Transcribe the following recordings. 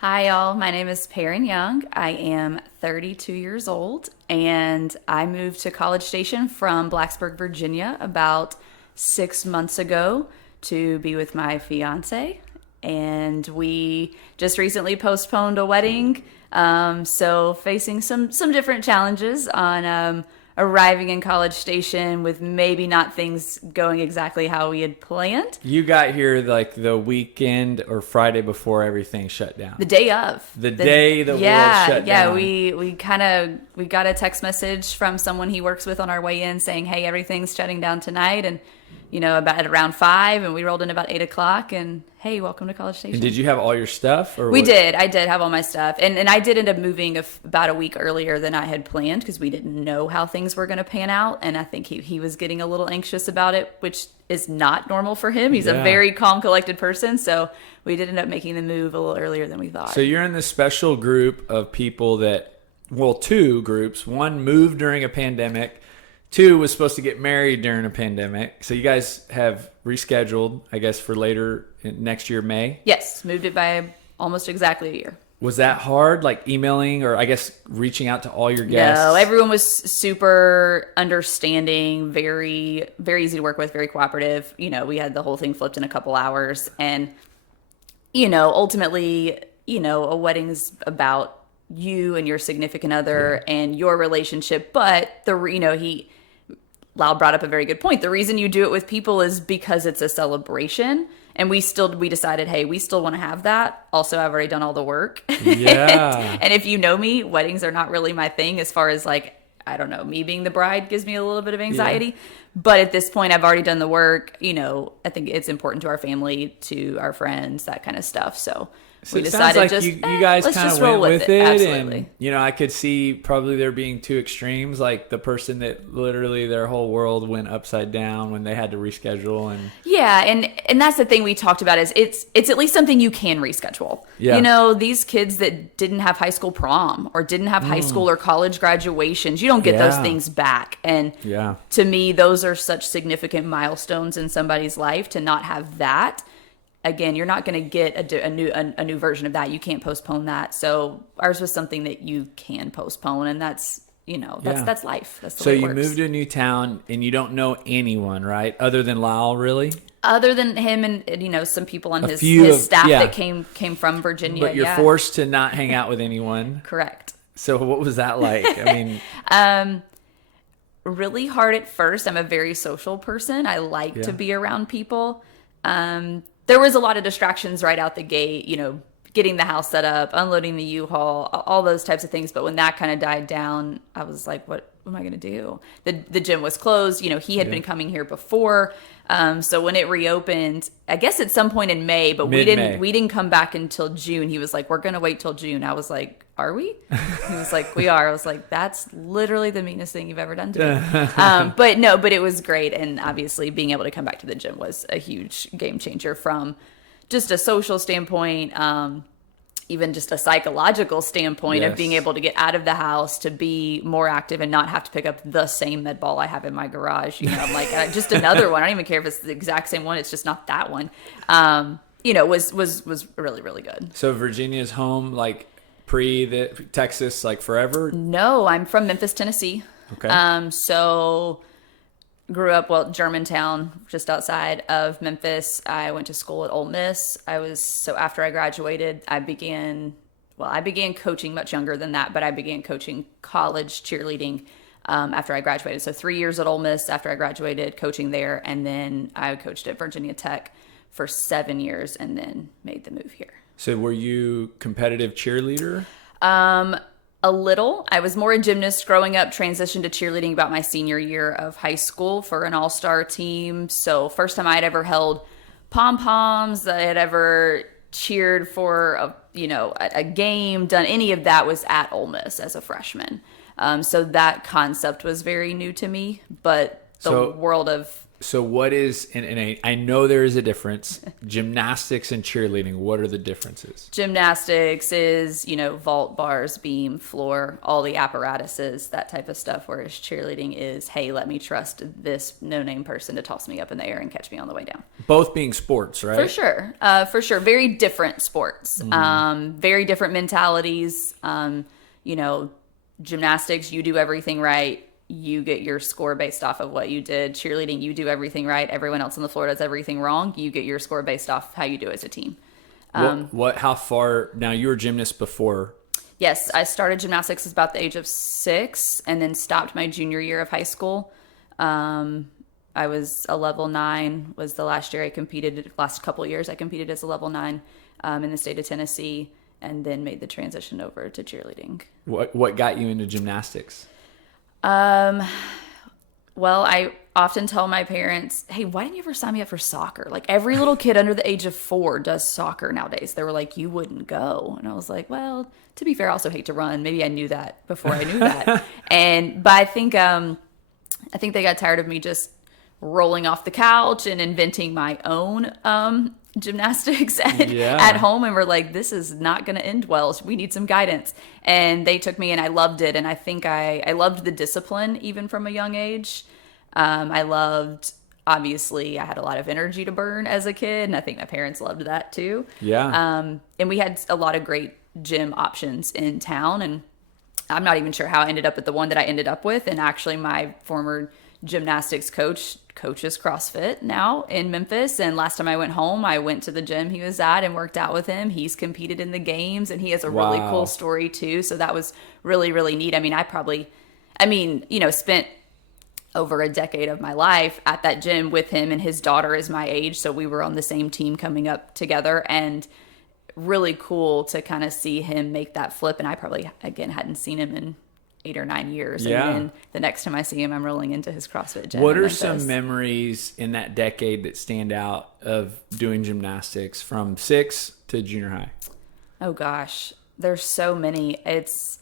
Hi, y'all. My name is Perren Young. I am 32 years old, and I moved to College Station from Blacksburg, Virginia, about 6 months ago to be with my fiance. And we just recently postponed a wedding, so facing some different challenges on arriving in College Station with maybe not things going exactly how we had planned. You got here like the weekend or Friday before everything shut down. The day of. The day the world shut down. Yeah, we got a text message from someone he works with on our way in saying, "Hey, everything's shutting down tonight," and about around 5, and we rolled in about 8 o'clock, and hey, welcome to College Station. And did you have all your stuff? Or we did. I did have all my stuff, and I did end up moving about a week earlier than I had planned because we didn't know how things were going to pan out, and I think he was getting a little anxious about it, which is not normal for him. He's a very calm, collected person, so we did end up making the move a little earlier than we thought. So you're in this special group of people that, well, two groups. One moved during a pandemic. Two was supposed to get married during a pandemic. So you guys have rescheduled, I guess, for later next year, May? Yes, moved it by almost exactly a year. Was that hard, like emailing or I guess reaching out to all your guests? No, everyone was super understanding, very, very easy to work with, very cooperative. We had the whole thing flipped in a couple hours. And, ultimately, a wedding's about you and your significant other and your relationship. But, Lyle brought up a very good point. The reason you do it with people is because it's a celebration. And we decided, hey, we still want to have that. Also, I've already done all the work. Yeah. And if you know me, weddings are not really my thing as far as I don't know, me being the bride gives me a little bit of anxiety. Yeah. But at this point, I've already done the work. I think it's important to our family, to our friends, that kind of stuff. So we decided you guys kind of went with it. Absolutely. And, I could see probably there being two extremes, like the person that literally their whole world went upside down when they had to reschedule. And yeah, and that's the thing we talked about is it's at least something you can reschedule. Yeah. These kids that didn't have high school prom or didn't have high school or college graduations, you don't get those things back. And to me, those are such significant milestones in somebody's life. To not have that, again, you're not going to get a new version of that. You can't postpone that. So ours was something that you can postpone, and that's that's life. That's the way it works. So you moved to a new town, and you don't know anyone, right? Other than Lyle, really? Other than him and some people on his staff that came from Virginia. But you're forced to not hang out with anyone. Correct. So what was that like? I mean, really hard at first. I'm a very social person. I like to be around people. There was a lot of distractions right out the gate, getting the house set up, unloading the U-Haul, all those types of things. But when that kind of died down, I was like, what am I going to do? The gym was closed. He had been coming here before. So when it reopened, I guess at some point in May, but we didn't come back until June. He was like, we're going to wait till June. I was like, are we? He was like, we are. I was like, that's literally the meanest thing you've ever done to me. But it was great. And obviously being able to come back to the gym was a huge game changer from just a social standpoint, even just a psychological standpoint of being able to get out of the house, to be more active and not have to pick up the same med ball I have in my garage. I'm like, just another one. I don't even care if it's the exact same one. It's just not that one. Was really, really good. So Virginia's home, like Texas, like forever? No, I'm from Memphis, Tennessee. Okay. So grew up, Germantown, just outside of Memphis. I went to school at Ole Miss. After I graduated, I began coaching much younger than that, but I began coaching college cheerleading after I graduated. So 3 years at Ole Miss after I graduated, coaching there, and then I coached at Virginia Tech for 7 years and then made the move here. So were you competitive cheerleader? A little. I was more a gymnast growing up, transitioned to cheerleading about my senior year of high school for an Allstar team. So first time I had ever held pom-poms, I had ever cheered for a game, done any of that was at Ole Miss as a freshman. So that concept was very new to me, but the world of So what is, and I know there is a difference, gymnastics and cheerleading, what are the differences? Gymnastics is, vault, bars, beam, floor, all the apparatuses, that type of stuff. Whereas cheerleading is, hey, let me trust this no-name person to toss me up in the air and catch me on the way down. Both being sports, right? For sure. For sure. Very different sports. Very different mentalities. Gymnastics, you do everything right. You get your score based off of what you did. Cheerleading, you do everything right. Everyone else on the floor does everything wrong. You get your score based off how you do as a team. How far, now you were a gymnast before? Yes, I started gymnastics at about the age of 6 and then stopped my junior year of high school. I was a level 9, was the last year I competed, last couple of years I competed as a level 9 in the state of Tennessee, and then made the transition over to cheerleading. What got you into gymnastics? Well, I often tell my parents, hey, why didn't you ever sign me up for soccer? Like every little kid under the age of 4 does soccer nowadays. They were like, you wouldn't go. And I was like, well, to be fair, I also hate to run. Maybe I knew that before I knew that. But I think they got tired of me just rolling off the couch and inventing my own, gymnastics at home, and we're like, this is not going to end well. We need some guidance. And they took me, and I loved it. And I think I loved the discipline even from a young age. Obviously I had a lot of energy to burn as a kid, and I think my parents loved that too. And we had a lot of great gym options in town, and I'm not even sure how I ended up at the one that I ended up with. And actually my former gymnastics coaches CrossFit now in Memphis, and last time I went home, I went to the gym he was at and worked out with him. He's competed in the games, and he has a really cool story too, so that was really, really neat. Spent over a decade of my life at that gym with him, and his daughter is my age, so we were on the same team coming up together, and really cool to kind of see him make that flip. And I probably, again, hadn't seen him in 8 or 9 years. And then the next time I see him, I'm rolling into his CrossFit gym. What are some memories in that decade that stand out of doing gymnastics from 6 to junior high? Oh gosh, there's so many. It's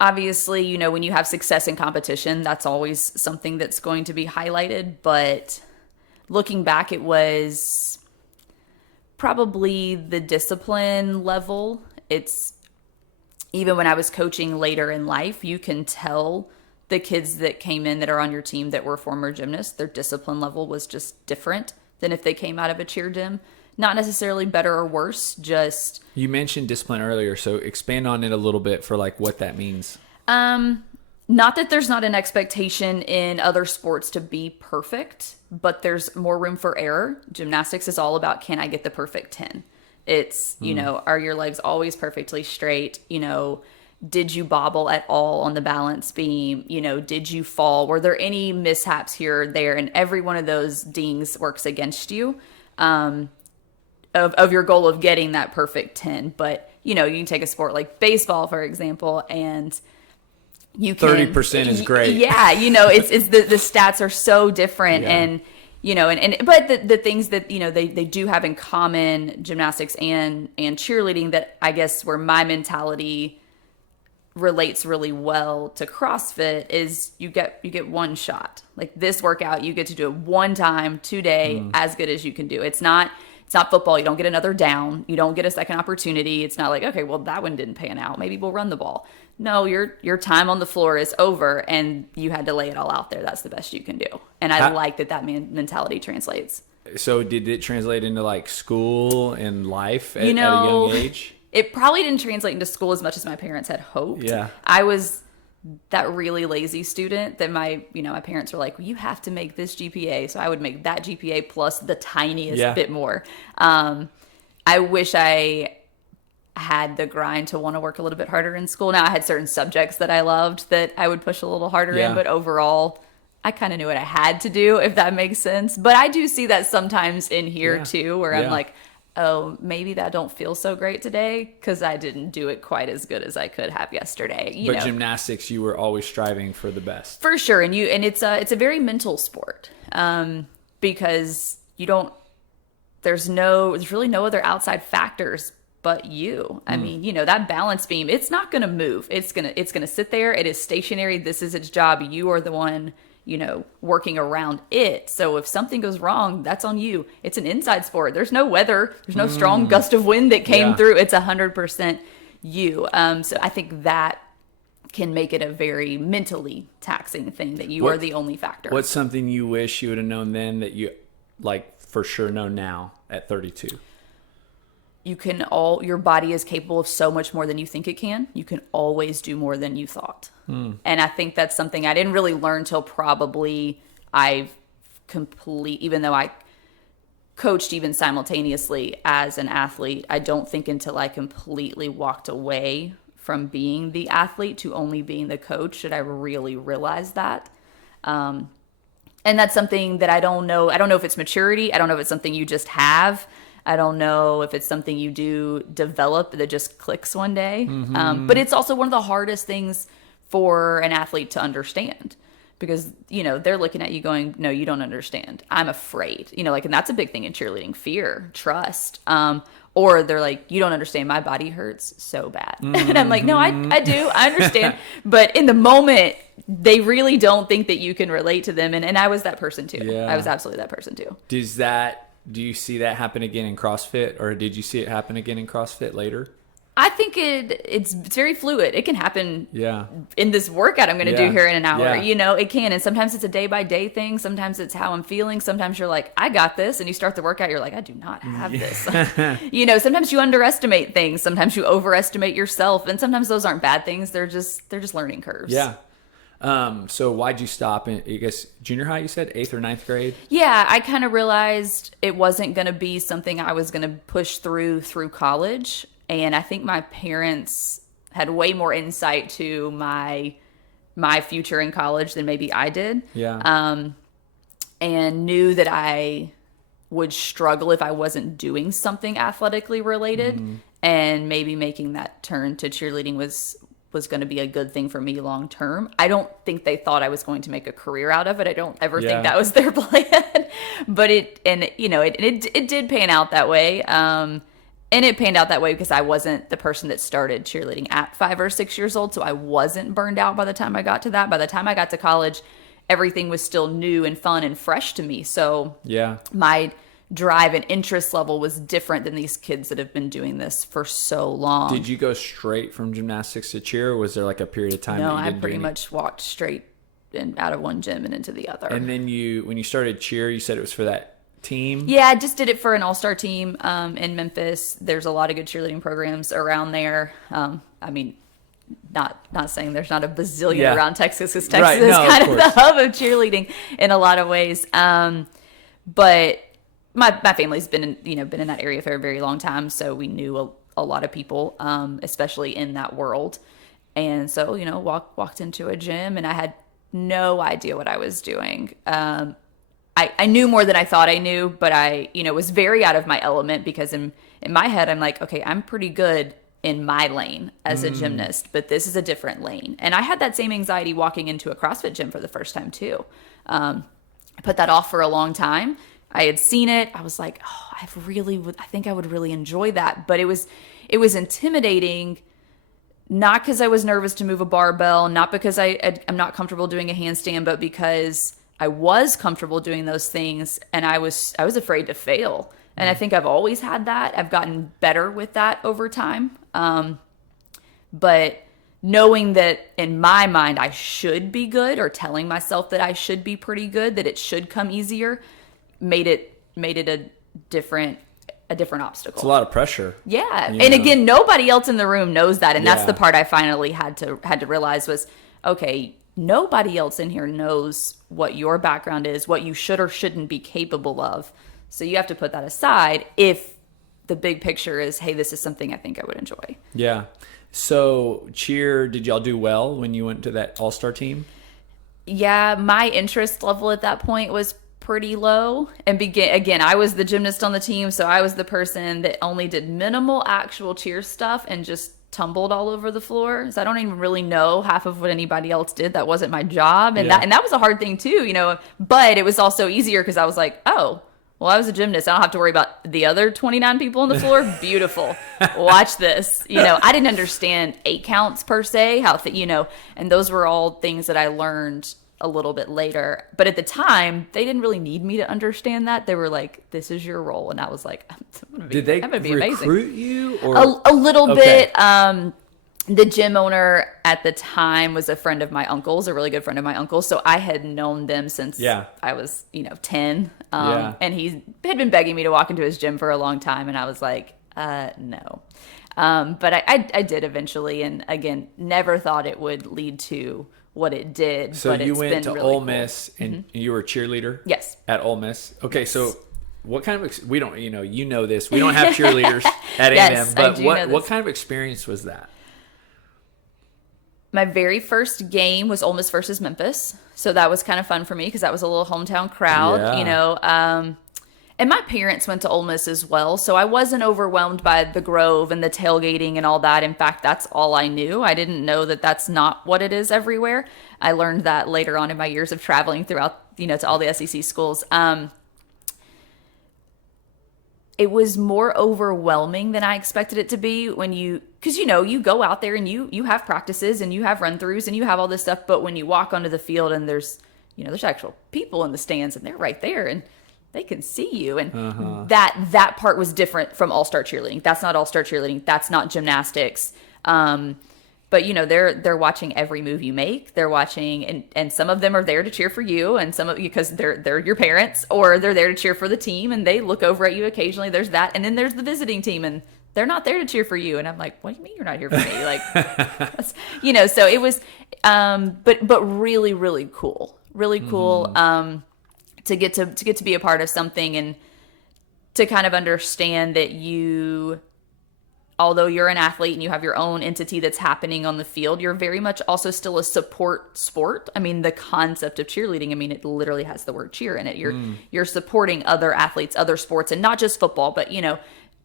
obviously, when you have success in competition, that's always something that's going to be highlighted. But looking back, it was probably the discipline level. It's even when I was coaching later in life, you can tell the kids that came in that are on your team that were former gymnasts, their discipline level was just different than if they came out of a cheer gym. Not necessarily better or worse, just... You mentioned discipline earlier, so expand on it a little bit for what that means. Not that there's not an expectation in other sports to be perfect, but there's more room for error. Gymnastics is all about, can I get the perfect 10? It's, are your legs always perfectly straight? Did you bobble at all on the balance beam? Did you fall? Were there any mishaps here or there? And every one of those dings works against you of your goal of getting that perfect 10. But, you can take a sport like baseball, for example, and you can... 30% is great. Yeah, it's the stats are so different. Yeah. And but the things that, they do have in common, gymnastics and cheerleading, that I guess where my mentality relates really well to CrossFit is you get one shot. Like this workout, you get to do it one time, today, as good as you can do. It's not football. You don't get another down. You don't get a second opportunity. It's not like, okay, well, that one didn't pan out. Maybe we'll run the ball. No, your time on the floor is over, and you had to lay it all out there. That's the best you can do. And I like that mentality translates. So did it translate into school and life at a young age? It probably didn't translate into school as much as my parents had hoped. Yeah. I was that really lazy student that my parents were like, well, you have to make this GPA. So I would make that GPA plus the tiniest bit more. I wish I had the grind to want to work a little bit harder in school. Now I had certain subjects that I loved that I would push a little harder in, but overall I kind of knew what I had to do, if that makes sense. But I do see that sometimes in here too, where I'm like, oh, maybe that don't feel so great today because I didn't do it quite as good as I could have yesterday. But gymnastics, you were always striving for the best. For sure. And it's a very mental sport because there's really no other outside factors but you. I mean, that balance beam, it's not going to move. It's going to sit there. It is stationary. This is its job. You are the one working around it. So if something goes wrong, that's on you. It's an inside sport. There's no weather. There's no strong gust of wind that came through. It's 100% you. So I think that can make it a very mentally taxing thing that you are the only factor. What's something you wish you would have known then that you for sure know now at 32? Your body is capable of so much more than you think it can. You can always do more than you thought. And I think that's something I didn't really learn till probably even though I coached even simultaneously as an athlete, I don't think until I completely walked away from being the athlete to only being the coach did I really realize that. And that's something that I don't know. I don't know if it's maturity. I don't know if it's something you just have. I don't know if it's something you do develop that just clicks one day. But it's also one of the hardest things for an athlete to understand, because, they're looking at you going, no, you don't understand. I'm afraid, and that's a big thing in cheerleading: fear, trust. Or they're like, you don't understand. My body hurts so bad. And I'm like, no, I do. I understand. But in the moment, they really don't think that you can relate to them. And I was that person too. Yeah. I was absolutely that person too. Do you see that happen again in CrossFit, or did you see it happen again in CrossFit later? I think it's very fluid. It can happen in this workout I'm going to do here in an hour. It can. And sometimes it's a day-by-day thing. Sometimes it's how I'm feeling. Sometimes you're like, I got this. And you start the workout, you're like, I do not have this. Sometimes you underestimate things. Sometimes you overestimate yourself. And sometimes those aren't bad things. They're just learning curves. Yeah. So why'd you stop in, I guess, junior high, you said 8th or 9th grade? Yeah, I kind of realized it wasn't going to be something I was going to push through college. And I think my parents had way more insight to my future in college than maybe I did. Yeah. And knew that I would struggle if I wasn't doing something athletically related. And maybe making that turn to cheerleading was going to be a good thing for me long term. I don't think they thought I was going to make a career out of it. I don't ever think that was their plan. But it did pan out that way. And it panned out that way because I wasn't the person that started cheerleading at 5 or 6 years old. So I wasn't burned out by the time I got to that. By the time I got to college, everything was still new and fun and fresh to me. So my drive and interest level was different than these kids that have been doing this for so long. Did you go straight from gymnastics to cheer, or was there like a period of time? No, I pretty much walked straight out of one gym and into the other. And then when you started cheer, you said it was for that team? Yeah, I just did it for an Allstar team in Memphis. There's a lot of good cheerleading programs around there. I mean, not saying there's not a bazillion around Texas, because Texas is kind of the hub of cheerleading in a lot of ways. But my family's been in that area for a very long time, so we knew a lot of people, especially in that world. And so walked into a gym, and I had no idea what I was doing. I knew more than I thought I knew, but I was very out of my element, because in my head, I'm like, okay, I'm pretty good in my lane as a gymnast, but this is a different lane. And I had that same anxiety walking into a CrossFit gym for the first time too. I put that off for a long time. I had seen it. I was like, oh, I think I would really enjoy that. But it was intimidating, not because I was nervous to move a barbell, not because I'm not comfortable doing a handstand, but because I was comfortable doing those things, and I was afraid to fail. And I think I've always had that. I've gotten better with that over time. But knowing that in my mind I should be good, or telling myself that I should be pretty good, that it should come easier, made it a different obstacle. It's a lot of pressure. Yeah. And again, nobody else in the room knows that. And that's the part I finally had to realize was, okay, nobody else in here knows what your background is, what you should or shouldn't be capable of. So you have to put that aside if the big picture is, hey, this is something I think I would enjoy. Yeah. So cheer, did y'all do well when you went to that Allstar team? Yeah, my interest level at that point was pretty low. And again, I was the gymnast on the team, so I was the person that only did minimal actual cheer stuff and just tumbled all over the floor. So I don't even really know half of what anybody else did. That wasn't my job. And that was a hard thing too, but it was also easier because I was like, oh, well, I was a gymnast. I don't have to worry about the other 29 people on the floor. Beautiful. Watch this. I didn't understand 8 counts per se, and those were all things that I learned a little bit later. But at the time, they didn't really need me to understand that. They were like, "This is your role," and I was like, "Did they recruit you?" Or a little bit. The gym owner at the time was a friend of my uncle's, a really good friend of my uncle's. So I had known them since I was, 10. And he had been begging me to walk into his gym for a long time. And I was like, no. But I did eventually. And again, never thought it would lead to what it did. So but you it's went been to really Ole Miss and you were a cheerleader? Yes. At Ole Miss? Okay, yes. So what kind of, we don't, you know this. We don't have cheerleaders at A&M. But what kind of experience was that? My very first game was Ole Miss versus Memphis. So that was kind of fun for me because that was a little hometown crowd, and my parents went to Ole Miss as well. So I wasn't overwhelmed by the Grove and the tailgating and all that. In fact, that's all I knew. I didn't know that that's not what it is everywhere. I learned that later on in my years of traveling throughout, to all the SEC schools. It was more overwhelming than I expected it to be because you go out there and you have practices and you have run throughs and you have all this stuff. But when you walk onto the field and there's actual people in the stands and they're right there and they can see you. And that part was different from All-Star cheerleading. That's not All-Star cheerleading. That's not gymnastics. But they're watching every move you make. They're watching, and some of them are there to cheer for you, and some of you because they're your parents, or they're there to cheer for the team, and they look over at you occasionally. There's that, and then there's the visiting team, and they're not there to cheer for you. And I'm like, what do you mean you're not here for me? Like, So it was, but really, really cool, to get to be a part of something and to kind of understand that although you're an athlete and you have your own entity that's happening on the field, you're very much also still a support sport. I mean, the concept of cheerleading, it literally has the word cheer in it. You're supporting other athletes, other sports, and not just football, but,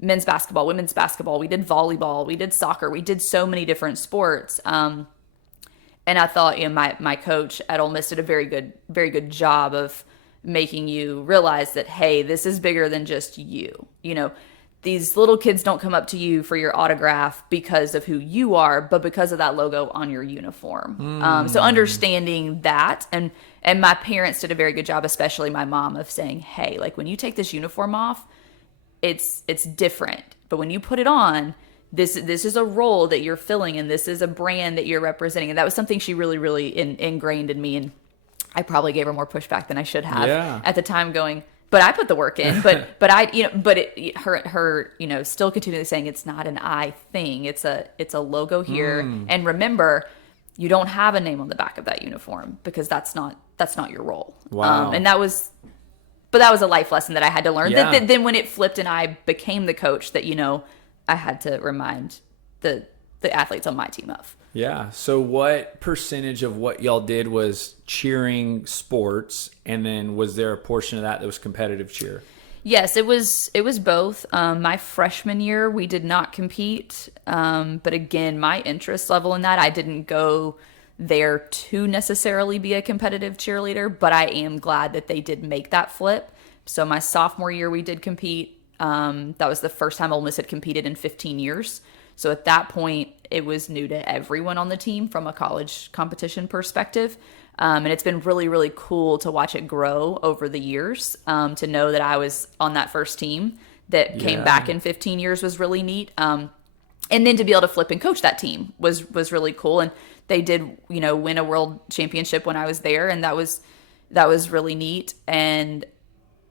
men's basketball, women's basketball. We did volleyball, we did soccer, we did so many different sports. And I thought, my coach at Ole Miss did a very good job of making you realize that, hey, this is bigger than just you, These little kids don't come up to you for your autograph because of who you are, but because of that logo on your uniform. So understanding that, and my parents did a very good job, especially my mom, of saying, hey, like when you take this uniform off, it's different. But when you put it on, this is a role that you're filling, and this is a brand that you're representing. And that was something she really, really ingrained in me. And I probably gave her more pushback than I should have at the time, going, but I put the work in, but her still continually saying it's not an I thing. It's a logo here. And remember, you don't have a name on the back of that uniform because that's not your role. Wow. And that was a life lesson that I had to learn. Yeah. Then when it flipped and I became the coach that, I had to remind the athletes on my team of. Yeah. So what percentage of what y'all did was cheering sports, and then was there a portion of that was competitive cheer? Yes, it was both. My freshman year, we did not compete. But again, my interest level in that, I didn't go there to necessarily be a competitive cheerleader, but I am glad that they did make that flip. So my sophomore year, we did compete. That was the first time Ole Miss had competed in 15 years. So at that point, it was new to everyone on the team from a college competition perspective. And it's been really, really cool to watch it grow over the years. To know that I was on that first team that came back in 15 years was really neat. And then to be able to flip and coach that team was really cool. And they did, win a world championship when I was there. And that was really neat and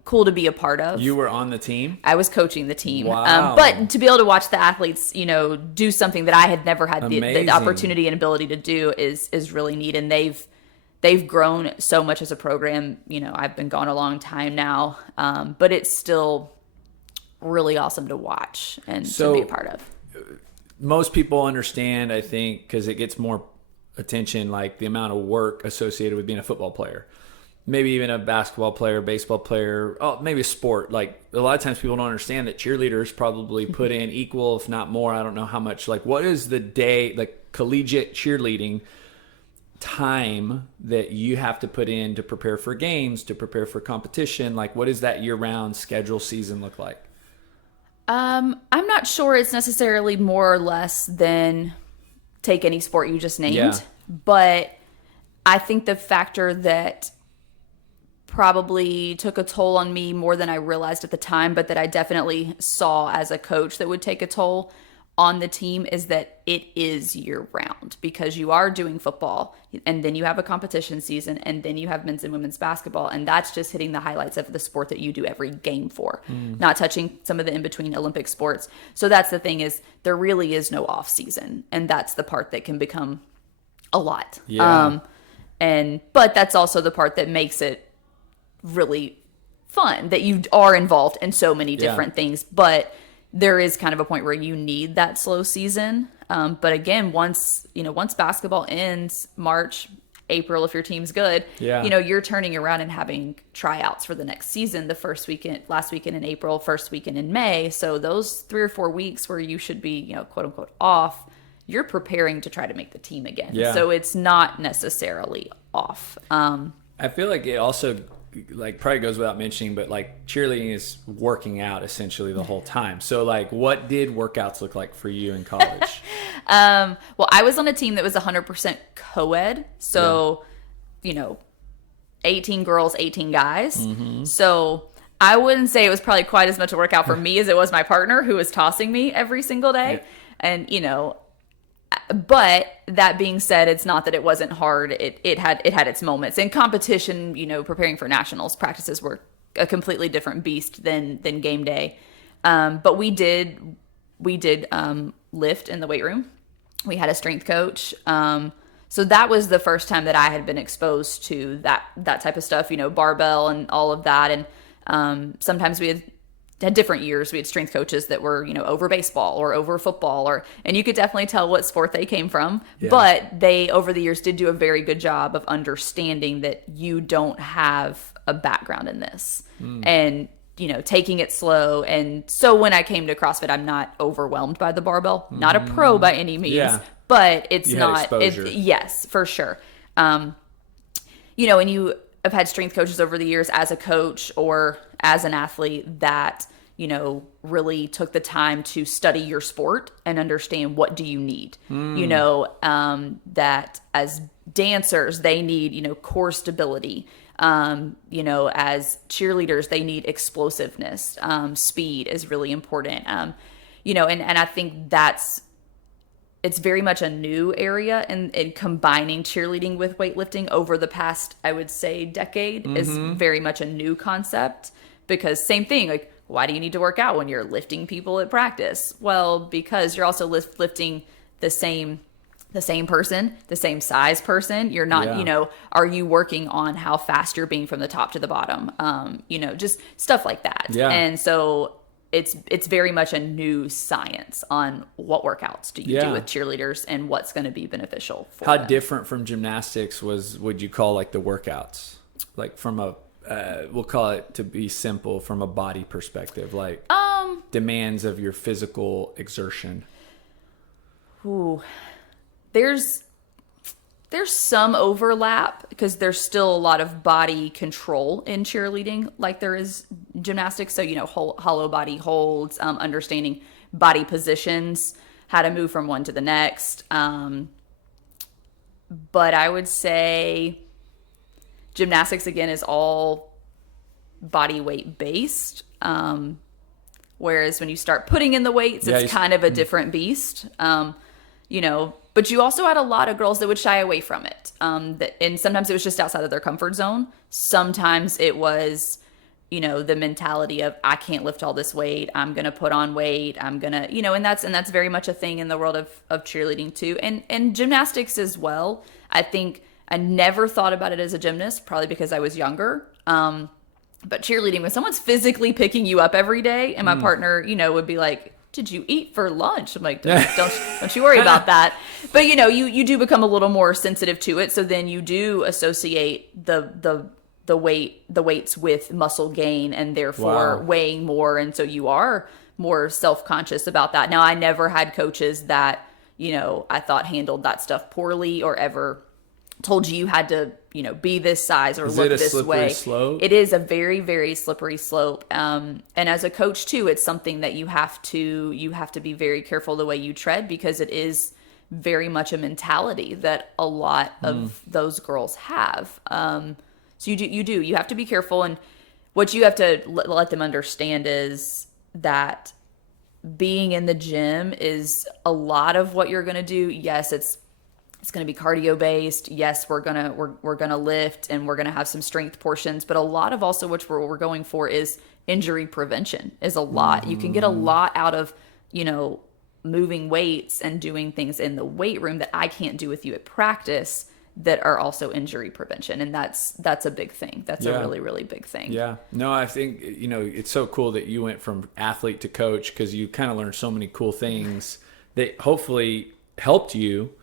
cool to be a part of. You were on the team? I was coaching the team. Wow. But to be able to watch the athletes, do something that I had never had the opportunity and ability to do is really neat. And they've grown so much as a program. I've been gone a long time now, but it's still really awesome to watch and to be a part of. Most people understand, I think, because it gets more attention, like the amount of work associated with being a football player. Maybe even a basketball player, baseball player, maybe a sport. Like a lot of times people don't understand that cheerleaders probably put in equal, if not more. I don't know how much. Like what is the day, like collegiate cheerleading time that you have to put in to prepare for games, to prepare for competition? Like what does that year-round schedule season look like? I'm not sure it's necessarily more or less than take any sport you just named, but I think the factor that probably took a toll on me more than I realized at the time, but that I definitely saw as a coach that would take a toll on the team, is that it is year round, because you are doing football and then you have a competition season and then you have men's and women's basketball. And that's just hitting the highlights of the sport that you do every game for, not touching some of the in-between Olympic sports. So that's the thing, is there really is no off season. And that's the part that can become a lot. Yeah. But that's also the part that makes it really fun, that you are involved in so many different things. But there is kind of a point where you need that slow season. But again, once basketball ends March, April, if your team's good, you're turning around and having tryouts for the next season, last weekend in April, first weekend in May. So those 3 or 4 weeks where you should be, quote unquote off, you're preparing to try to make the team again. Yeah. So it's not necessarily off. I feel like it also probably goes without mentioning, but cheerleading is working out essentially the whole time. So what did workouts look like for you in college? Well, I was on a team that was 100% co-ed. So, 18 girls, 18 guys. Mm-hmm. So I wouldn't say it was probably quite as much a workout for me as it was my partner, who was tossing me every single day. Yeah. And, but that being said, it's not that it wasn't hard. It had its moments. In competition, preparing for nationals, practices were a completely different beast than game day. But we did lift in the weight room. We had a strength coach. So that was the first time that I had been exposed to that type of stuff, barbell and all of that. And sometimes we had different years. We had strength coaches that were, over baseball or over football, and you could definitely tell what sport they came from. Yeah. But they, over the years, did do a very good job of understanding that you don't have a background in this and, taking it slow. And so when I came to CrossFit, I'm not overwhelmed by the barbell, not a pro by any means, but it's not, yes, for sure. And you have had strength coaches over the years as a coach or as an athlete that, really took the time to study your sport and understand what do you need. That as dancers, they need, core stability. As cheerleaders, they need explosiveness. Speed is really important. And I think it's very much a new area, and combining cheerleading with weightlifting over the past, I would say, decade is very much a new concept, because same thing, why do you need to work out when you're lifting people at practice? Well, because you're also lifting the same person, the same size person. You're not, are you working on how fast you're being from the top to the bottom? Just stuff like that. Yeah. And so it's very much a new science on what workouts do you do with cheerleaders and what's going to be beneficial for them. How different from gymnastics would you call the workouts? From a we'll call it, to be simple, from a body perspective, demands of your physical exertion. Ooh, there's some overlap, because there's still a lot of body control in cheerleading like there is gymnastics. So, hollow body holds, understanding body positions, how to move from one to the next. But I would say gymnastics, again, is all body weight based. Whereas when you start putting in the weights, it's kind of a different beast. But you also had a lot of girls that would shy away from it. And sometimes it was just outside of their comfort zone. Sometimes it was, the mentality of, I can't lift all this weight. I'm going to put on weight. I'm going to, and that's very much a thing in the world of cheerleading too. And gymnastics as well. I think I never thought about it as a gymnast, probably because I was younger. But cheerleading, when someone's physically picking you up every day, and my partner, would be like, did you eat for lunch? I'm like, don't you worry about that. But you do become a little more sensitive to it. So then you do associate the weights with muscle gain, and therefore weighing more. And so you are more self-conscious about that. Now, I never had coaches that, I thought handled that stuff poorly, or ever told you had to, be this size or look this way. Slope? It is a very, very slippery slope. And as a coach too, it's something that you have to be very careful the way you tread, because it is very much a mentality that a lot of those girls have. So you have to be careful. And what you have to let them understand is that being in the gym is a lot of what you're going to do. Yes, it's going to be cardio based. Yes, we're going to lift and we're going to have some strength portions, but a lot of also what we're going for is injury prevention is a lot. You can get a lot out of, moving weights and doing things in the weight room that I can't do with you at practice that are also injury prevention. And that's a big thing. That's a really, really big thing. Yeah. No, I think, it's so cool that you went from athlete to coach, because you kind of learned so many cool things that hopefully helped you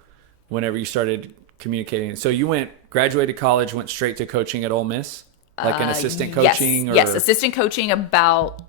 whenever you started communicating. So you graduated college, went straight to coaching at Ole Miss, like an assistant coaching? Yes, assistant coaching about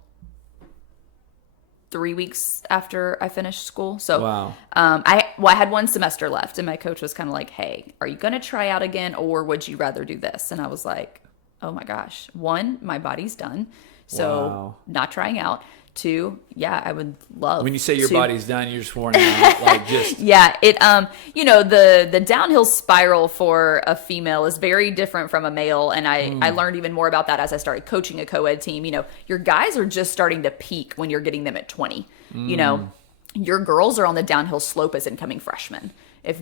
3 weeks after I finished school. So wow. I had 1 semester left, and my coach was kind of like, hey, are you going to try out again, or would you rather do this? And I was like, oh my gosh. 1, my body's done. So not trying out. 2, I would love. When you say your body's done, you're just worn out, like just. Yeah, it the downhill spiral for a female is very different from a male, and I learned even more about that as I started coaching a co-ed team. Your guys are just starting to peak when you're getting them at 20. Your girls are on the downhill slope as incoming freshmen. If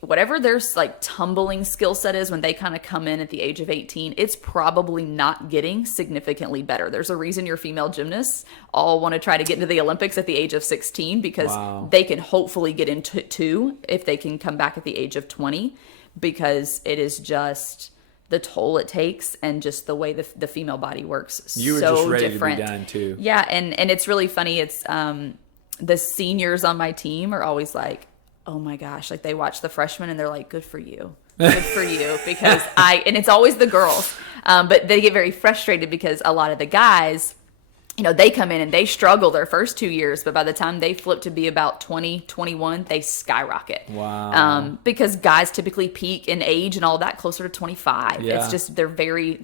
whatever their like tumbling skill set is when they kind of come in at the age of 18, it's probably not getting significantly better. There's a reason your female gymnasts all want to try to get into the Olympics at the age of 16, because they can hopefully get into 2 if they can come back at the age of 20, because it is just the toll it takes and just the way the female body works. You were so just ready different. To be done too. Yeah, and it's really funny. It's the seniors on my team are always like, oh my gosh, like they watch the freshmen and they're like, good for you, because and it's always the girls, but they get very frustrated because a lot of the guys, they come in and they struggle their first 2 years, but by the time they flip to be about 20, 21, they skyrocket. Wow. Because guys typically peak in age and all that closer to 25. Yeah. It's just, they're very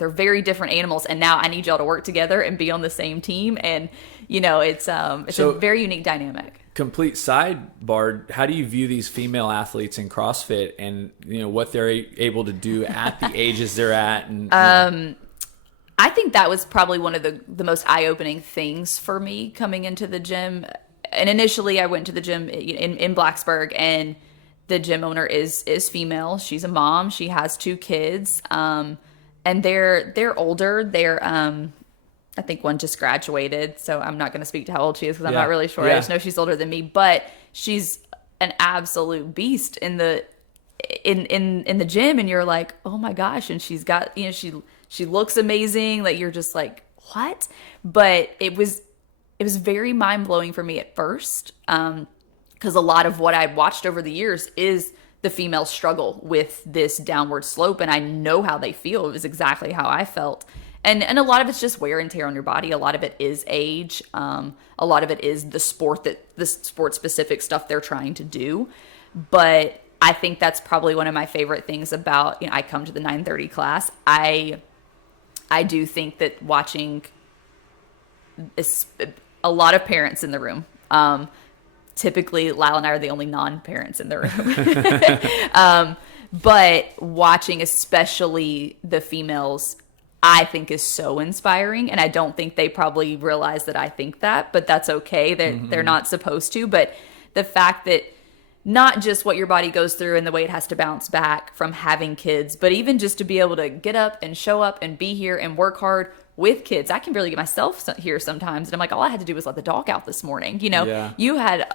different animals. And now I need y'all to work together and be on the same team. And, it's a very unique dynamic. Complete sidebar, how do you view these female athletes in CrossFit and what they're able to do at the ages they're at? And I think that was probably one of the most eye-opening things for me coming into the gym. And initially I went to the gym in Blacksburg, and the gym owner is female. She's a mom. She has 2 kids. And they're older. They're I think 1 just graduated, so I'm not going to speak to how old she is because I'm not really sure. I just know she's older than me, but she's an absolute beast in the gym, and you're like, oh my gosh, and she's got she looks amazing. Like, you're just like, what? But it was very mind blowing for me at first, because a lot of what I'd watched over the years is the female struggle with this downward slope, and I know how they feel. It was exactly how I felt. And a lot of it's just wear and tear on your body. A lot of it is age. A lot of it is the sport specific stuff they're trying to do. But I think that's probably one of my favorite things about, I come to the 9:30 class. I do think that watching a lot of parents in the room. Typically, Lyle and I are the only non-parents in the room. But watching especially the females, I think is so inspiring, and I don't think they probably realize that I think that, but that's okay. They're not supposed to. But the fact that not just what your body goes through and the way it has to bounce back from having kids, but even just to be able to get up and show up and be here and work hard with kids. I can barely get myself here sometimes, and I'm like, all I had to do was let the dog out this morning. You had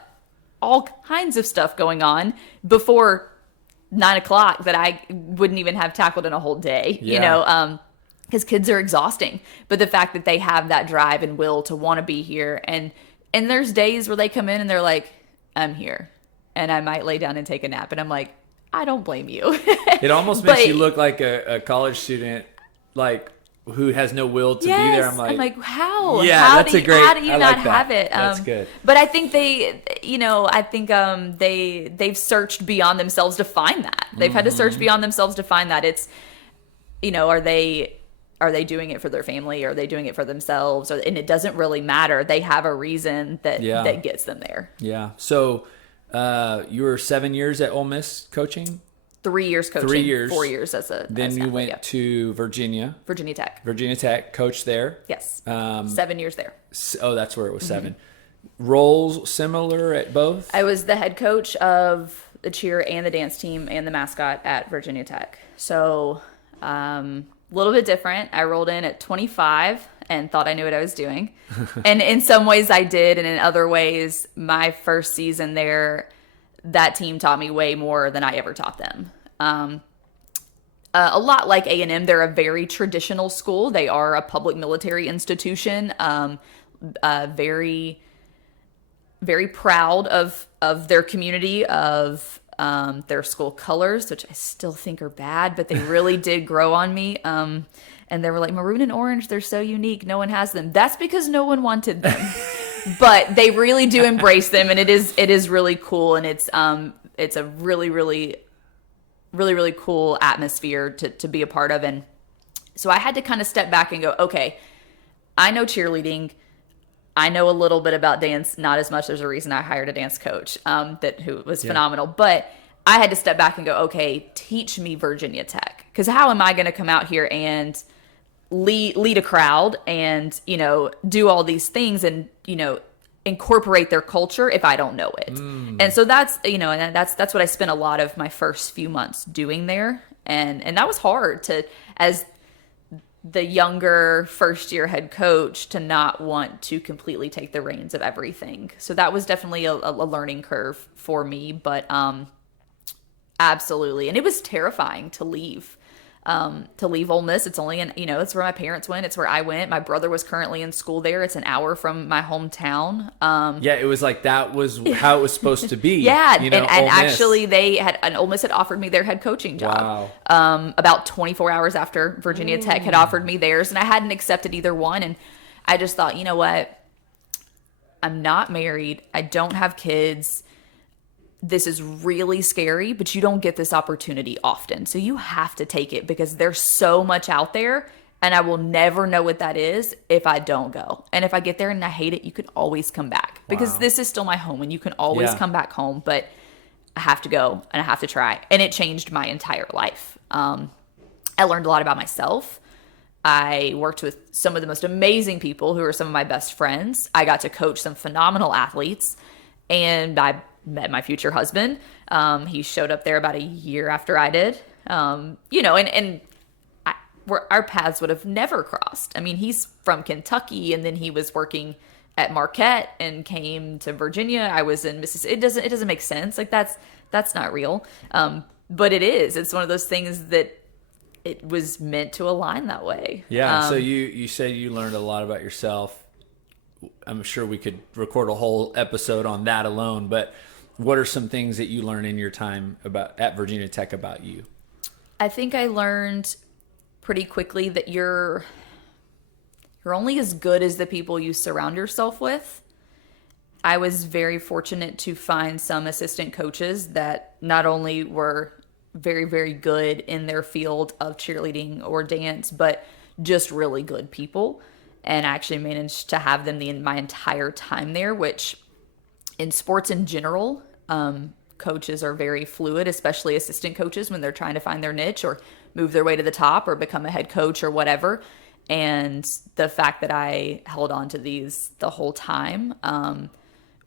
all kinds of stuff going on before 9 o'clock that I wouldn't even have tackled in a whole day. Because kids are exhausting, but the fact that they have that drive and will to want to be here, and there's days where they come in and they're like, I'm here, and I might lay down and take a nap, and I'm like, I don't blame you. It almost makes you look like a college student, like who has no will to be there. I'm like, how? Yeah, how that's do a great. How do you I not like that. have it? That's good. But I think they've searched beyond themselves to find that. They've had to search beyond themselves to find that. It's, are they doing it for their family? Are they doing it for themselves? And it doesn't really matter. They have a reason that gets them there. Yeah. So You were 7 years at Ole Miss coaching? 3 years coaching. 3 years. 4 years as a Then as you athlete, went yeah. to Virginia. Virginia Tech. Virginia Tech, coached there. Yes. 7 years there. Oh, that's where it was 7. Roles similar at both? I was the head coach of the cheer and the dance team and the mascot at Virginia Tech. So a little bit different. I rolled in at 25 and thought I knew what I was doing. And in some ways I did. And in other ways, my first season there, that team taught me way more than I ever taught them. A lot like A&M, they're a very traditional school. They are a public military institution, very, very proud of their community, of their school colors, which I still think are bad, but they really did grow on me. And they were like, maroon and orange, they're so unique. No one has them. That's because no one wanted them. But they really do embrace them, and it is really cool, and it's a really, really, really, really cool atmosphere to be a part of. And so I had to kind of step back and go, okay, I know cheerleading. I know a little bit about dance, not as much. There's a reason I hired a dance coach who was phenomenal. But I had to step back and go, okay, teach me Virginia Tech. Because how am I going to come out here and lead a crowd and, do all these things and, incorporate their culture if I don't know it. And so that's, and that's what I spent a lot of my first few months doing there. And that was hard as the younger first year head coach, to not want to completely take the reins of everything. So that was definitely a learning curve for me, but absolutely. And it was terrifying to leave Ole Miss. It's only it's where my parents went. It's where I went. My brother was currently in school there. It's an hour from my hometown. It was like that was how it was supposed to be. Yeah. And actually Ole Miss had offered me their head coaching job. Wow. About 24 hours after Virginia Tech had offered me theirs, and I hadn't accepted either one. And I just thought, you know what? I'm not married. I don't have kids. This is really scary, but you don't get this opportunity often. So you have to take it, because there's so much out there, and I will never know what that is if I don't go. And if I get there and I hate it, you can always come back, because this is still my home and you can always come back home. But I have to go and I have to try. And it changed my entire life. I learned a lot about myself. I worked with some of the most amazing people who are some of my best friends. I got to coach some phenomenal athletes, and I met my future husband. He showed up there about a year after I did. Our paths would have never crossed. I mean, he's from Kentucky, and then he was working at Marquette and came to Virginia. I was in Mississippi. It doesn't make sense. Like that's not real. But it is. It's one of those things that it was meant to align that way. Yeah. So you said you learned a lot about yourself. I'm sure we could record a whole episode on that alone, but what are some things that you learned in your time at Virginia Tech about you? I think I learned pretty quickly that you're only as good as the people you surround yourself with. I was very fortunate to find some assistant coaches that not only were very, very good in their field of cheerleading or dance, but just really good people. And I actually managed to have them my entire time there, which in sports in general, coaches are very fluid, especially assistant coaches when they're trying to find their niche or move their way to the top or become a head coach or whatever. And the fact that I held on to these the whole time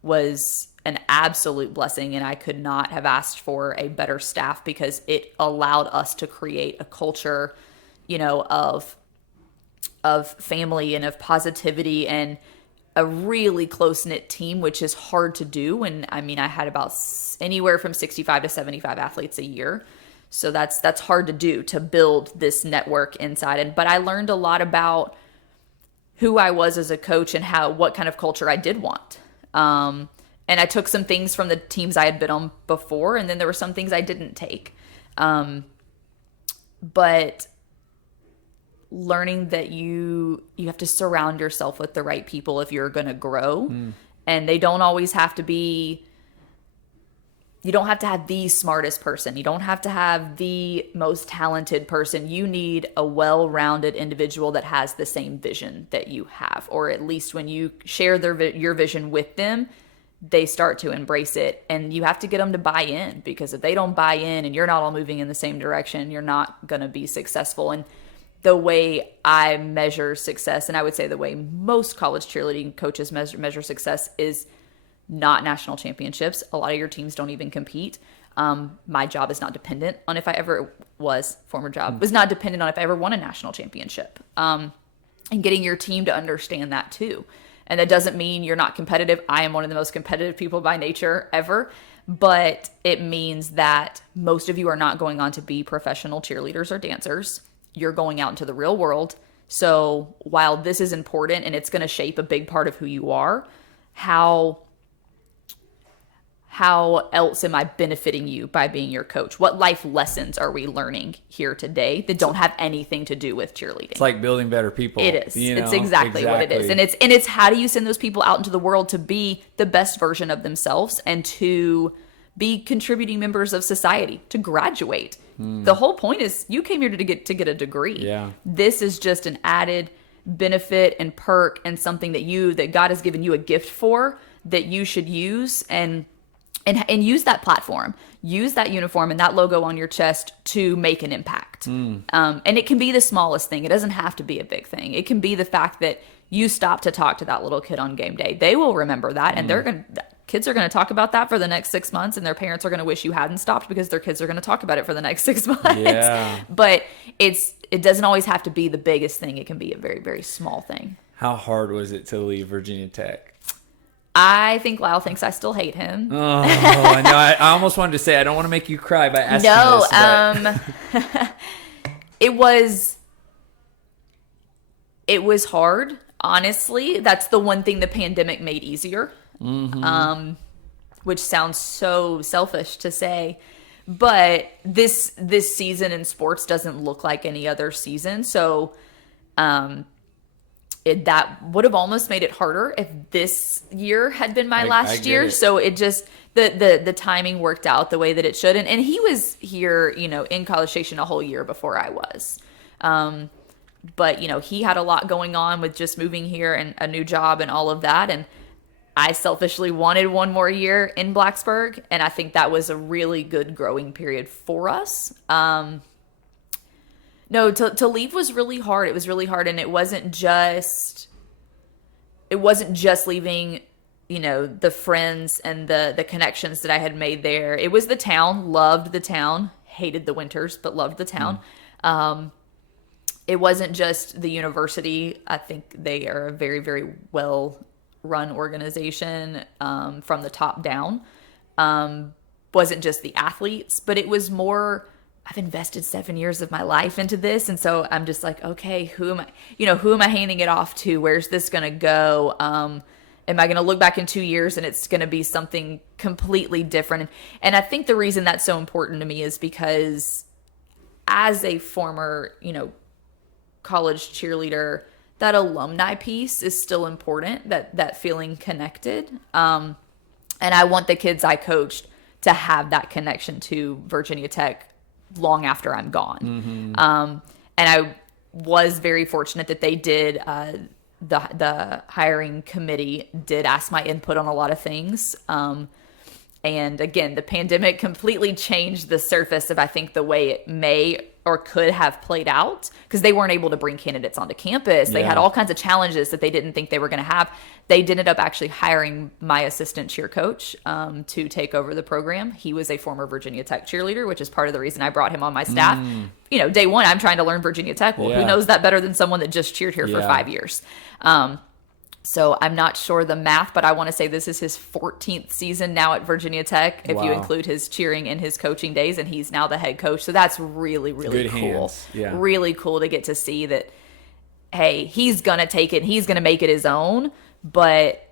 was an absolute blessing. And I could not have asked for a better staff, because it allowed us to create a culture, of family and of positivity and a really close-knit team, which is hard to do. And I mean, I had about anywhere from 65 to 75 athletes a year. So that's hard to do, to build this network inside. But I learned a lot about who I was as a coach and what kind of culture I did want. And I took some things from the teams I had been on before, and then there were some things I didn't take. But learning that you have to surround yourself with the right people if you're going to grow. And they don't always have to be, you don't have to have the smartest person. You don't have to have the most talented person. You need a well-rounded individual that has the same vision that you have, or at least when you share your vision with them, they start to embrace it. And you have to get them to buy in, because if they don't buy in and you're not all moving in the same direction, you're not going to be successful. And the way I measure success, and I would say the way most college cheerleading coaches measure success, is not national championships. A lot of your teams don't even compete. My job is not dependent on if I ever was, former job, was not dependent on if I ever won a national championship. And getting your team to understand that too. And that doesn't mean you're not competitive. I am one of the most competitive people by nature ever. But it means that most of you are not going on to be professional cheerleaders or dancers. You're going out into the real world. So while this is important and it's going to shape a big part of who you are, how else am I benefiting you by being your coach? What life lessons are we learning here today that don't have anything to do with cheerleading? It's like building better people. It is. It's exactly what it is. And it's how do you send those people out into the world to be the best version of themselves and to be contributing members of society, to graduate. The whole point is you came here to get a degree. Yeah. This is just an added benefit and perk and something that God has given you a gift for, that you should use and use that platform, use that uniform and that logo on your chest to make an impact. And it can be the smallest thing. It doesn't have to be a big thing. It can be the fact that you stop to talk to that little kid on game day. They will remember that, and kids are going to talk about that for the next 6 months, and their parents are going to wish you hadn't stopped, because their kids are going to talk about it for the next 6 months. Yeah. But it doesn't always have to be the biggest thing. It can be a very, very small thing. How hard was it to leave Virginia Tech? I think Lyle thinks I still hate him. Oh, I know. I almost wanted to say I don't want to make you cry by asking this. But... it was hard, honestly. That's the one thing the pandemic made easier. Which sounds so selfish to say, but this season in sports doesn't look like any other season. So, that would have almost made it harder if this year had been my last year. So it just, the timing worked out the way that it should. And he was here, in College Station a whole year before I was. But, he had a lot going on with just moving here and a new job and all of that. And I selfishly wanted one more year in Blacksburg. And I think that was a really good growing period for us. No, to leave was really hard. It was really hard. And it wasn't just leaving, the friends and the connections that I had made there. It was the town, loved the town, hated the winters, but loved the town. It wasn't just the university. I think they are a very, very well run organization, from the top down. Wasn't just the athletes, but it was more, I've invested 7 years of my life into this. And so I'm just like, okay, who am I handing it off to? Where's this going to go? Am I going to look back in 2 years and it's going to be something completely different? And I think the reason that's so important to me is because as a former, college cheerleader, that alumni piece is still important, that feeling connected. And I want the kids I coached to have that connection to Virginia Tech long after I'm gone. And I was very fortunate that they did, the hiring committee did ask my input on a lot of things. And again, the pandemic completely changed the surface of, I think, the way it may or could have played out, because they weren't able to bring candidates onto campus. They had all kinds of challenges that they didn't think they were going to have. They ended up actually hiring my assistant cheer coach to take over the program. He was a former Virginia Tech cheerleader, which is part of the reason I brought him on my staff. Day one, I'm trying to learn Virginia Tech. Well, who knows that better than someone that just cheered here for 5 years? So I'm not sure the math, but I want to say this is his 14th season now at Virginia Tech, if you include his cheering and his coaching days, and he's now the head coach. So that's really, really good cool. Hands. Yeah. Really cool to get to see that, hey, he's going to take it, and he's going to make it his own, but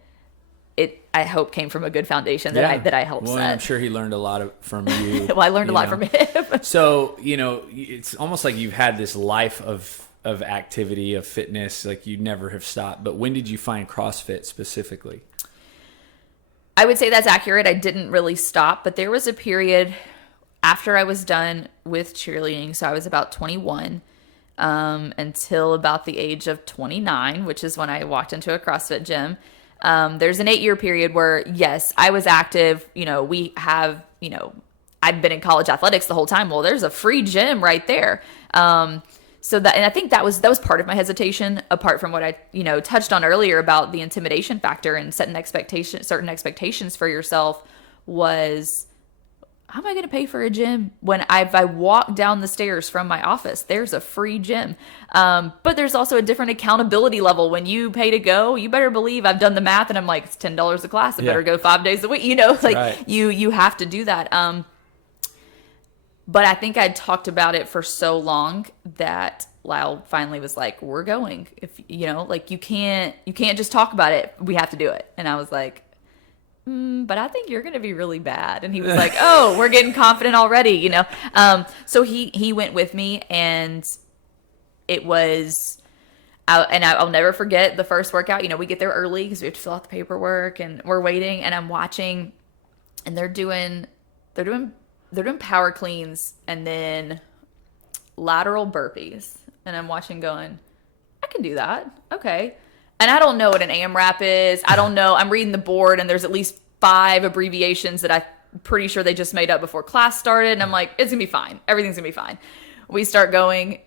it, I hope, came from a good foundation that I helped set. I'm sure he learned a lot from you. Well, I learned a lot from him. So, it's almost like you've had this life of activity, of fitness, like you never have stopped. But when did you find CrossFit specifically? I would say that's accurate. I didn't really stop, but there was a period after I was done with cheerleading. So I was about 21 until about the age of 29, which is when I walked into a CrossFit gym. There's an 8-year period where, yes, I was active. We have, I've been in college athletics the whole time. Well, there's a free gym right there. So that, and I think that was part of my hesitation, apart from what I, touched on earlier about the intimidation factor and setting certain expectations for yourself was, how am I going to pay for a gym when if I walk down the stairs from my office, there's a free gym. But there's also a different accountability level. When you pay to go, you better believe I've done the math and I'm like, it's $10 a class. I better go 5 days a week. Right. you have to do that. But I think I'd talked about it for so long that Lyle finally was like, we're going. If you can't just talk about it. We have to do it. And I was like, but I think you're going to be really bad. And he was like, oh, we're getting confident already, So he went with me, and it was, I'll never forget the first workout. We get there early because we have to fill out the paperwork, and we're waiting, and I'm watching, and they're doing power cleans and then lateral burpees. And I'm watching going, I can do that. Okay. And I don't know what an AMRAP is. I don't know. I'm reading the board, and there's at least 5 abbreviations that I'm pretty sure they just made up before class started. And I'm like, it's going to be fine. Everything's going to be fine. We start going.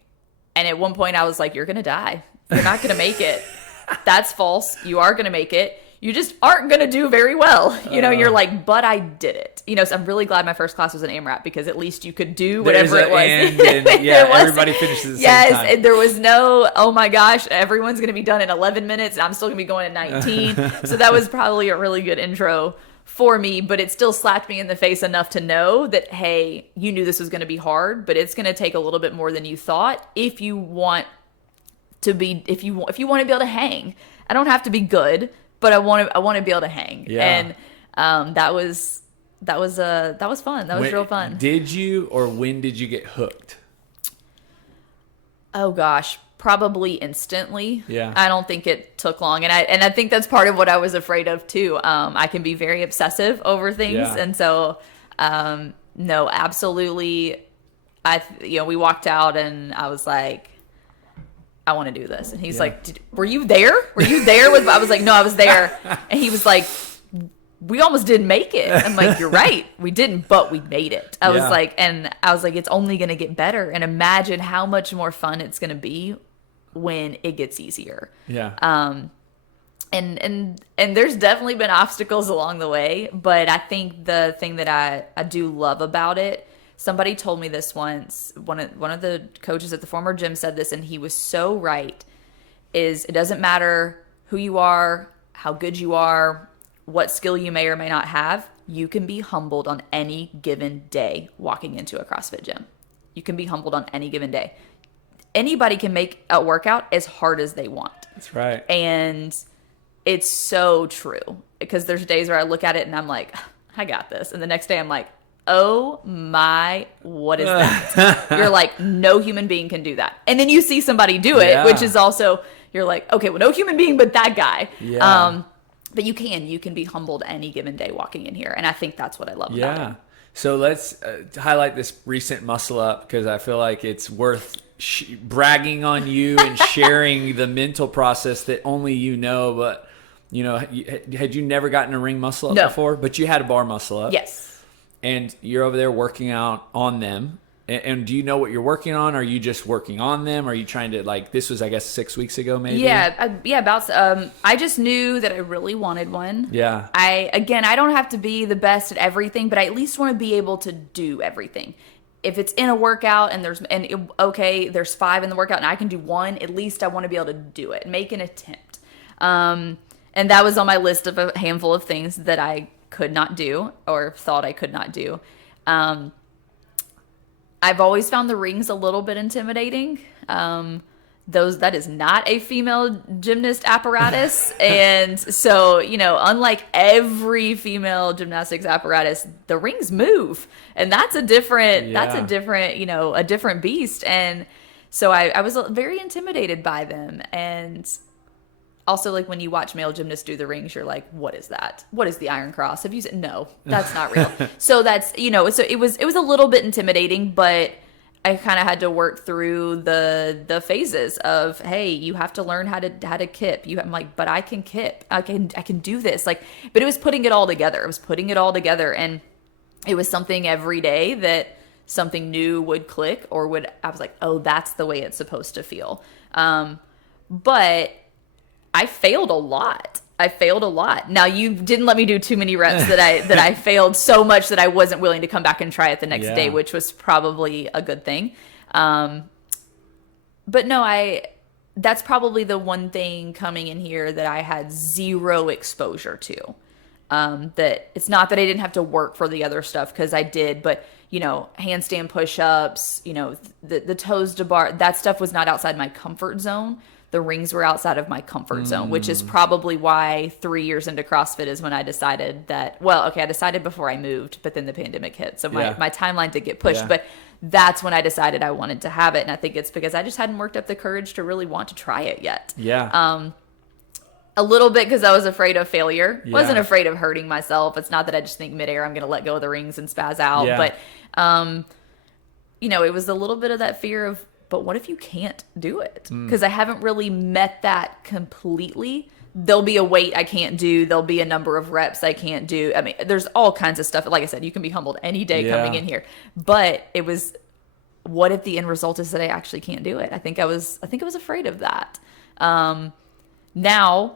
And at one point I was like, you're going to die. You're not going to make it. That's false. You are going to make it. You just aren't going to do very well. You're like, but I did it. So I'm really glad my first class was an AMRAP, because at least you could do whatever it was. Everybody finishes at the same time. Yes, there was no, oh my gosh, everyone's going to be done in 11 minutes and I'm still going to be going in 19. So that was probably a really good intro for me, but it still slapped me in the face enough to know that, hey, you knew this was going to be hard, but it's going to take a little bit more than you thought if you want to be, if you want to be able to hang. I don't have to be good, but I want to be able to hang. Yeah. And that was fun. That was real fun. Did you, or when did you get hooked? Oh gosh, probably instantly. Yeah. I don't think it took long, and I think that's part of what I was afraid of too. I can be very obsessive over things, and so no, absolutely. We walked out, and I was like, I want to do this. And he's like, were you there? Were you there? I was like, no, I was there. And he was like, we almost didn't make it. I'm like, you're right. We didn't, but we made it. I was like, it's only going to get better. And imagine how much more fun it's going to be when it gets easier. Yeah. And there's definitely been obstacles along the way, but I think the thing that I do love about it, somebody told me this once, one of the coaches at the former gym said this, and he was so right, is it doesn't matter who you are, how good you are, what skill you may or may not have, you can be humbled on any given day walking into a CrossFit gym. You can be humbled on any given day. Anybody can make a workout as hard as they want. That's right. And it's so true, because there's days where I look at it and I'm like, I got this. And the next day I'm like, oh my, what is that? You're like, no human being can do that. And then you see somebody do it, which is also, you're like, okay, well, no human being but that guy. Yeah. But you can be humbled any given day walking in here. And I think that's what I love about it. So let's highlight this recent muscle up, because I feel like it's worth bragging on you and sharing the mental process that only you know. But, had you never gotten a ring muscle up before? But you had a bar muscle up. Yes. And you're over there working out on them. And do you know what you're working on? Or are you just working on them? Or are you trying to, this was, I guess, 6 weeks ago, maybe? I just knew that I really wanted one. Yeah. I don't have to be the best at everything, but I at least want to be able to do everything. If it's in a workout and there's 5 in the workout and I can do 1, at least I want to be able to do it, make an attempt. And that was on my list of a handful of things that I could not do or thought I could not do. I've always found the rings a little bit intimidating. That is not a female gymnast apparatus. And so, unlike every female gymnastics apparatus, the rings move, and that's a different, a different beast. And so I was very intimidated by them. And also, when you watch male gymnasts do the rings, you're like, what is that? What is the Iron Cross? Have you seen? No, that's not real. So that's, so it was a little bit intimidating, but kind of had to work through the phases of, hey, you have to learn how to kip. I'm like, but I can kip. I can do this. Like, but it was putting it all together. And it was something every day that something new would click I was like, oh, that's the way it's supposed to feel. But I failed a lot. Now, you didn't let me do too many reps that I failed so much that I wasn't willing to come back and try it the next day, which was probably a good thing. But no, that's probably the one thing coming in here that I had zero exposure to. That it's not that I didn't have to work for the other stuff, because I did, but handstand push-ups, the toes to bar, that stuff was not outside my comfort zone. The rings were outside of my comfort zone, which is probably why 3 years into CrossFit is when I decided that, I decided before I moved, but then the pandemic hit. So my timeline did get pushed, but that's when I decided I wanted to have it. And I think it's because I just hadn't worked up the courage to really want to try it yet. Yeah. A little bit because I was afraid of failure. Wasn't afraid of hurting myself. It's not that I just think midair I'm going to let go of the rings and spaz out. But, it was a little bit of that fear of, but what if you can't do it? Because I haven't really met that completely. There'll be a weight I can't do. There'll be a number of reps I can't do. I mean, there's all kinds of stuff. Like I said, you can be humbled any day coming in here. But it was, what if the end result is that I actually can't do it? I think I was afraid of that. Now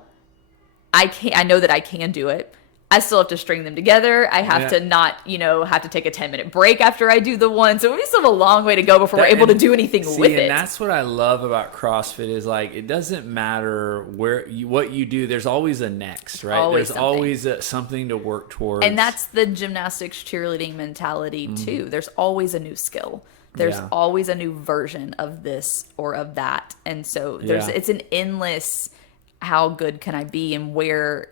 I know that I can do it. I still have to string them together. I have to not, have to take a 10-minute break after I do the one. So we still have a long way to go before we're able to do anything with it. And that's what I love about CrossFit is, like, it doesn't matter what you do. There's always a next, right? There's always something to work towards. And that's the gymnastics cheerleading mentality too. There's always a new skill. There's always a new version of this or of that. And so it's an endless, how good can I be, and where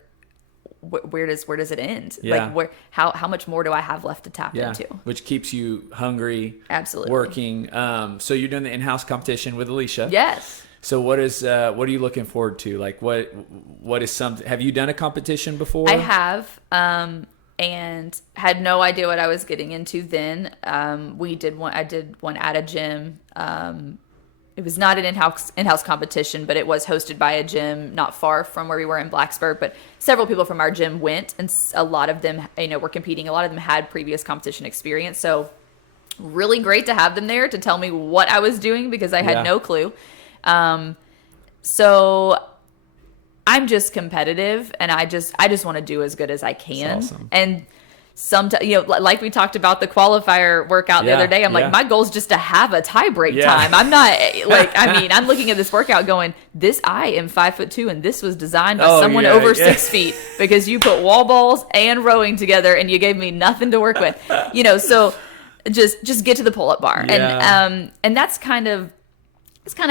does it end? Like how much more do I have left to tap into? Which keeps you hungry, absolutely working. So you're doing the in-house competition with Alicia. Yes. So what are you looking forward to? Like what is something? Have you done a competition before? I have, and had no idea what I was getting into then. I did one at a gym. It was not an in-house competition, but it was hosted by a gym not far from where we were in Blacksburg. But several people from our gym went, and a lot of them, were competing. A lot of them had previous competition experience. So really great to have them there to tell me what I was doing, because I had no clue. So I'm just competitive, and I just want to do as good as I can. That's awesome. And sometimes, like we talked about the qualifier workout the other day, I'm like, my goal is just to have a tie break time. I'm not like, I'm looking at this workout going, I am 5'2", and this was designed by someone over 6 feet, because you put wall balls and rowing together and you gave me nothing to work with, so just get to the pull-up bar. And that's kind of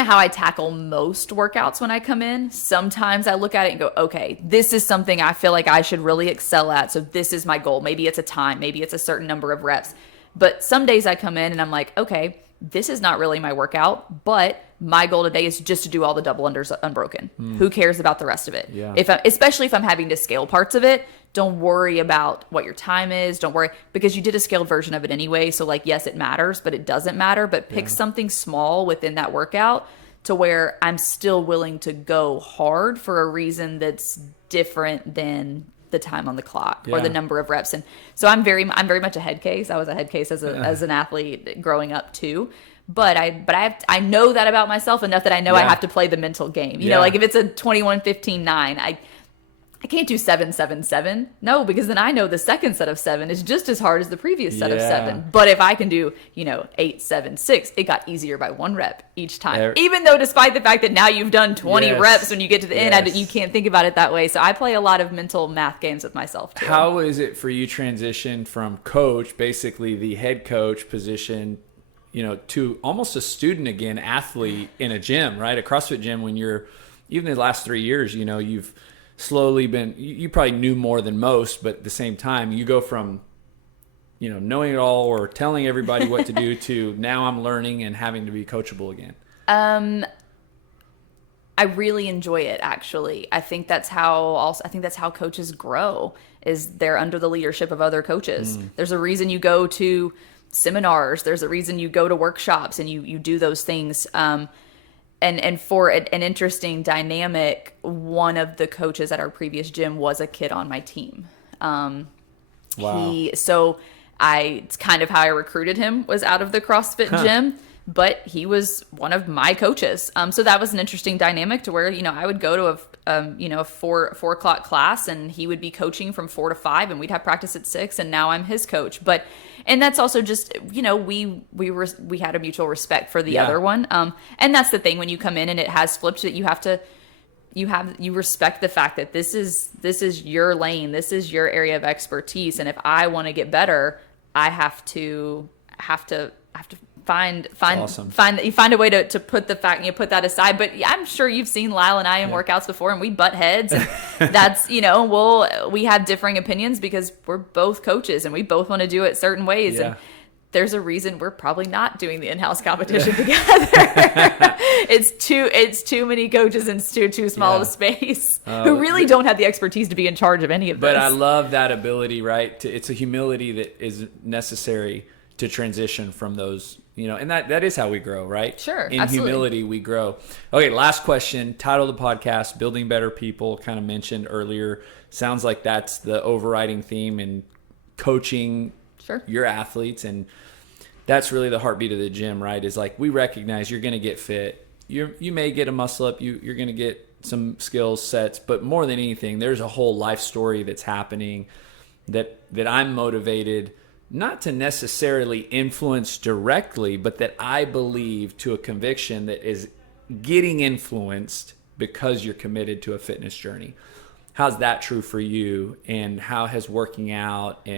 how I tackle most workouts when I come in. Sometimes I look at it and go, okay, this is something I feel like I should really excel at. So this is my goal. Maybe it's a time, maybe it's a certain number of reps. But some days I come in and I'm like, okay, this is not really my workout, but my goal today is just to do all the double unders unbroken. Who cares about the rest of it? Especially if I'm having to scale parts of it, don't worry about what your time is. Don't worry, because you did a scaled version of it anyway. So yes, it matters, but it doesn't matter. But pick something small within that workout to where I'm still willing to go hard for a reason that's different than the time on the clock or the number of reps. And so I'm very much a head case. I was a head case as an athlete growing up too. But I know that about myself enough that I know I have to play the mental game. Like if it's a 21-15-9, I can't do 7-7-7. No, because then I know the second set of 7 is just as hard as the previous set of 7. But if I can do, 8-7-6, it got easier by 1 rep each time. Even though, despite the fact that now you've done 20 reps when you get to the end, you can't think about it that way. So I play a lot of mental math games with myself too. How is it for you transition from coach, basically the head coach position, to almost a student again, athlete in a gym, right? A CrossFit gym, when you're, even the last 3 years, you've slowly been, you probably knew more than most, but at the same time, you go from, knowing it all or telling everybody what to do to now I'm learning and having to be coachable again. I really enjoy it, actually. I think that's how coaches grow, is they're under the leadership of other coaches. There's a reason you go to seminars. There's a reason you go to workshops and you do those things. And for an interesting dynamic, one of the coaches at our previous gym was a kid on my team. Wow. It's kind of how I recruited him, was out of the CrossFit gym, but he was one of my coaches. So that was an interesting dynamic to where, I would go to a 4 o'clock class, and he would be coaching from 4 to 5, and we'd have practice at 6, and now I'm his coach. And that's also just, we had a mutual respect for the other one. And that's the thing when you come in and it has flipped, that you respect the fact that this is your lane, this is your area of expertise, and if I want to get better, I have to find awesome. find a way to put put that aside. But I'm sure you've seen Lyle and I in workouts before, and we butt heads, and that's we have differing opinions because we're both coaches and we both want to do it certain ways. And there's a reason we're probably not doing the in-house competition together. It's too many coaches and too small of a space who really don't have the expertise to be in charge of any of this. But I love that ability, right? It's a humility that is necessary to transition from those, and that is how we grow, right? Sure, In absolutely. humility, we grow. Okay, last question. Title of the podcast, Building Better People, kind of mentioned earlier. Sounds like that's the overriding theme in coaching your athletes, and that's really the heartbeat of the gym, right? Is like, we recognize you're going to get fit. You may get a muscle up. You're going to get some skills sets, but more than anything, there's a whole life story that's happening that I'm motivated not to necessarily influence directly, but that I believe to a conviction that is getting influenced because you're committed to a fitness journey. How's that true for you, and how has working out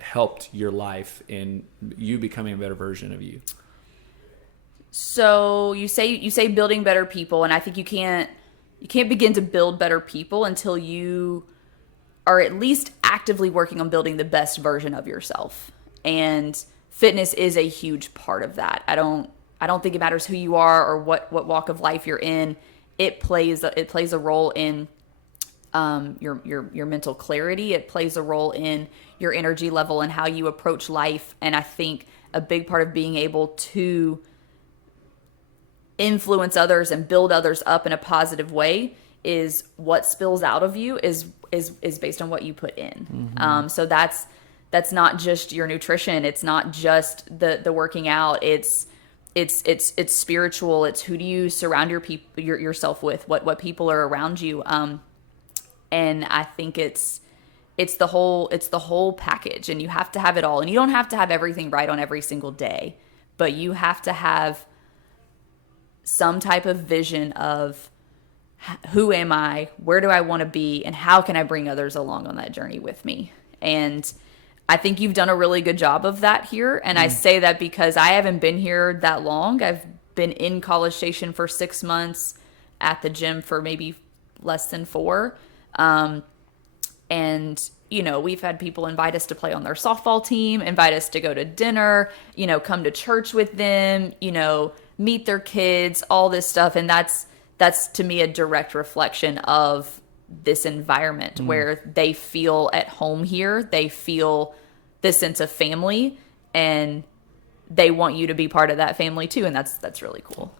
helped your life in you becoming a better version of you? So you say building better people, and I think you can't begin to build better people until you are at least actively working on building the best version of yourself. And fitness is a huge part of that. I don't think it matters who you are or what walk of life you're in. It plays a role in your mental clarity. It plays a role in your energy level and how you approach life. And I think a big part of being able to influence others and build others up in a positive way is what spills out of you is based on what you put in. Mm-hmm. So that's not just your nutrition. It's not just the working out. It's spiritual. It's who do you surround yourself with? What people are around you? And I think it's the whole package, and you have to have it all. And you don't have to have everything right on every single day, but you have to have some type of vision of who am I, where do I want to be, and how can I bring others along on that journey with me. And I think you've done a really good job of that here. And I say that because I haven't been here that long. I've been in College Station for 6 months, at the gym for maybe less than 4. And, we've had people invite us to play on their softball team, invite us to go to dinner, come to church with them, meet their kids, all this stuff. And that's to me a direct reflection of this environment where they feel at home here. They feel this sense of family, and they want you to be part of that family too. And that's really cool.